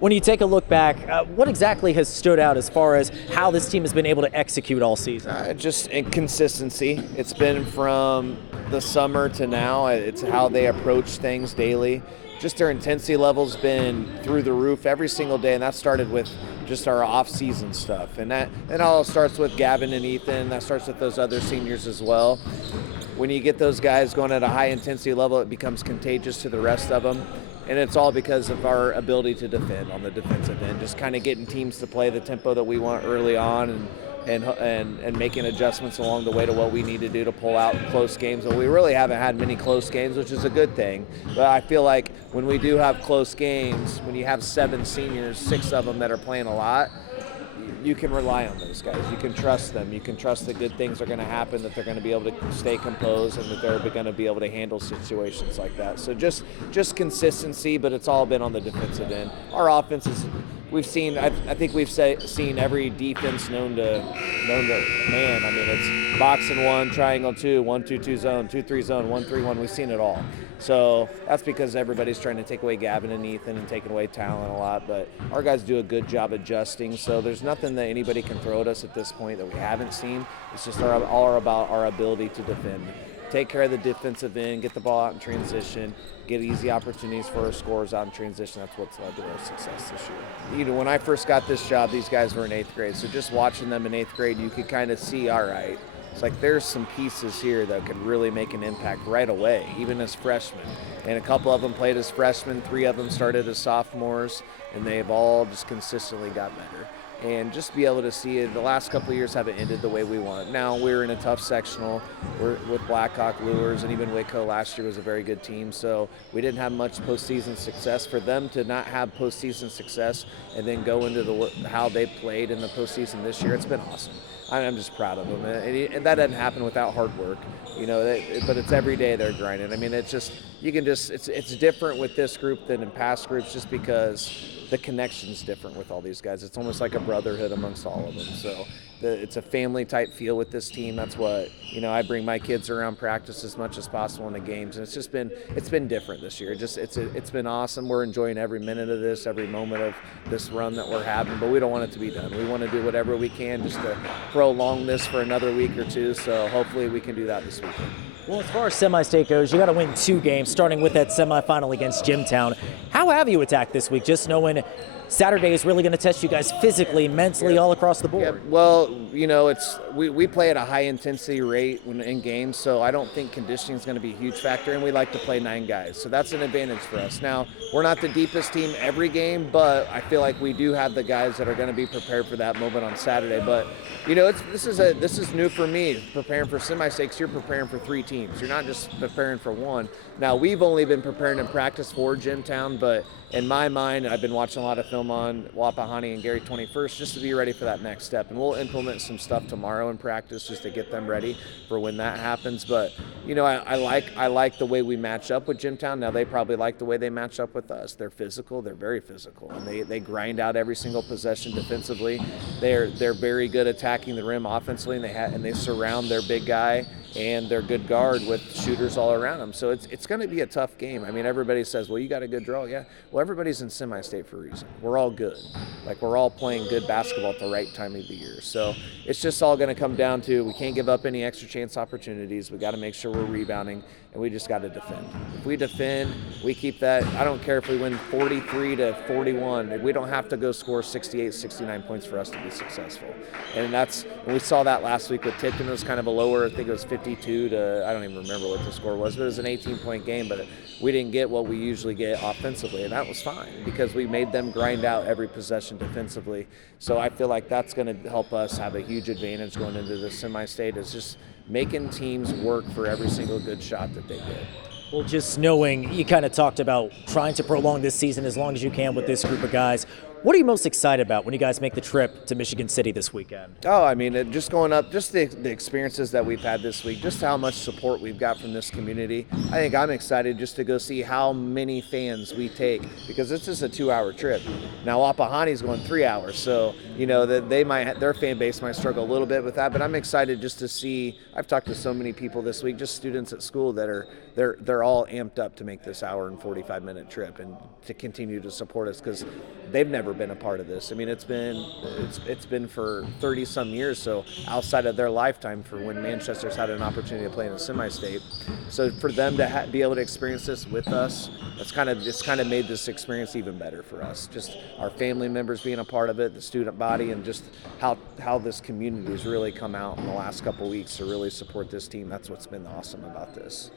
When you take a look back, what exactly has stood out as far as how this team has been able to execute all season? Just inconsistency. It's been from the summer to now. It's how they approach things daily. Just their intensity level's been through the roof every single day, and that started with just our off-season stuff. And that all starts with Gavin and Ethan. That starts with those other seniors as well. When you get those guys going at a high intensity level, it becomes contagious to the rest of them. And it's all because of our ability to defend on the defensive end, just kind of getting teams to play the tempo that we want early on and making adjustments along the way to what we need to do to pull out close games. But we really haven't had many close games, which is a good thing. But I feel like when we do have close games, when you have 7 seniors, 6 of them that are playing a lot, you can rely on those guys. You can trust them. You can trust that good things are going to happen, that they're going to be able to stay composed, and that they're going to be able to handle situations like that. So just consistency, but it's all been on the defensive end. Our offense is, we've seen, I think we've seen every defense known to man. I mean, it's box and 1, triangle 2, 1-2-2 zone, 2-3 zone, 1-3-1. We've seen it all. So that's because everybody's trying to take away Gavin and Ethan and taking away talent a lot. But our guys do a good job adjusting. So there's nothing that anybody can throw at us at this point that we haven't seen. It's just all about our ability to defend. Take care of the defensive end, get the ball out in transition, get easy opportunities for our scorers out in transition. That's what's led to our success this year. You know, when I first got this job, these guys were in 8th grade. So just watching them in 8th grade, you could kind of see, all right, it's like there's some pieces here that could really make an impact right away, even as freshmen. And a couple of them played as freshmen, 3 of them started as sophomores, and they've all just consistently got better. And just be able to see it, the last couple of years haven't ended the way we want. Now we're in a tough sectional. We're with Blackhawk, Lures, and even Waco last year was a very good team. So we didn't have much postseason success. For them to not have postseason success and then go into how they played in the postseason this year, it's been awesome. I'm just proud of them, and that doesn't happen without hard work, you know. But it's every day they're grinding. I mean, it's just it's different with this group than in past groups, just because the connection's different with all these guys. It's almost like a brotherhood amongst all of them. So it's a family type feel with this team. That's what, you know, I bring my kids around practice as much as possible in the games, and it's been different this year. It's been awesome. We're enjoying every minute of this, every moment of this run that we're having, but we don't want it to be done. We want to do whatever we can just to prolong this for another week or two. So hopefully we can do that this weekend. Well, as far as semi-state goes, you got to win 2 games, starting with that semifinal against Jimtown. How have you attacked this week, just knowing Saturday is really going to test you guys physically, mentally, all across the board? Yeah, well, you know, we play at a high intensity rate when in games, so I don't think conditioning is going to be a huge factor, and we like to play 9 guys, so that's an advantage for us. Now, we're not the deepest team every game, but I feel like we do have the guys that are going to be prepared for that moment on Saturday. But you know, this is new for me, preparing for semi-stakes. You're preparing for 3 teams. You're not just preparing for 1. Now, we've only been preparing in practice for Jimtown, but in my mind, I've been watching a lot of film on Wapahani and Gary 21st just to be ready for that next step. And we'll implement some stuff tomorrow in practice just to get them ready for when that happens. But, you know, I like the way we match up with Jimtown. Now, they probably like the way they match up with us. They're physical. They're very physical. And they grind out every single possession defensively. They're very good attacking the rim offensively, and they surround their big guy and their good guard with shooters all around them. So it's going to be a tough game. I mean, everybody says, well, you got a good draw. Yeah, well, everybody's in semi-state for a reason. We're all good. Like, we're all playing good basketball at the right time of the year. So it's just all going to come down to, we can't give up any extra chance opportunities. We got to make sure we're rebounding, and we just got to defend. If we defend, we keep that. I don't care if we win 43-41. We don't have to go score 68, 69 points for us to be successful. And we saw that last week with Tipton. It was kind of a lower, I think it was 52 to, I don't even remember what the score was, but it was an 18-point game. But we didn't get what we usually get offensively, and that was fine because we made them grind out every possession defensively. So I feel like that's going to help us have a huge advantage going into the semi-state, is just making teams work for every single good shot that they get. Well, just knowing, you kind of talked about trying to prolong this season as long as you can with this group of guys. What are you most excited about when you guys make the trip to Michigan City this weekend? Oh, I mean, just going up, just the experiences that we've had this week, just how much support we've got from this community. I think I'm excited just to go see how many fans we take, because it's just a 2-hour trip. Now, Wapahani's going 3 hours, so that their fan base might struggle a little bit with that. But I'm excited just to see. I've talked to so many people this week, just students at school that are they're all amped up to make this hour and 45-minute trip and to continue to support us, because they've never been a part of this. I mean, it's been for 30 some years, so outside of their lifetime, for when Manchester's had an opportunity to play in a semi-state. So for them to be able to experience this with us, it's kind of made this experience even better for us. Just our family members being a part of it, the student body, and just how this community has really come out in the last couple of weeks to really support this team. That's what's been awesome about this.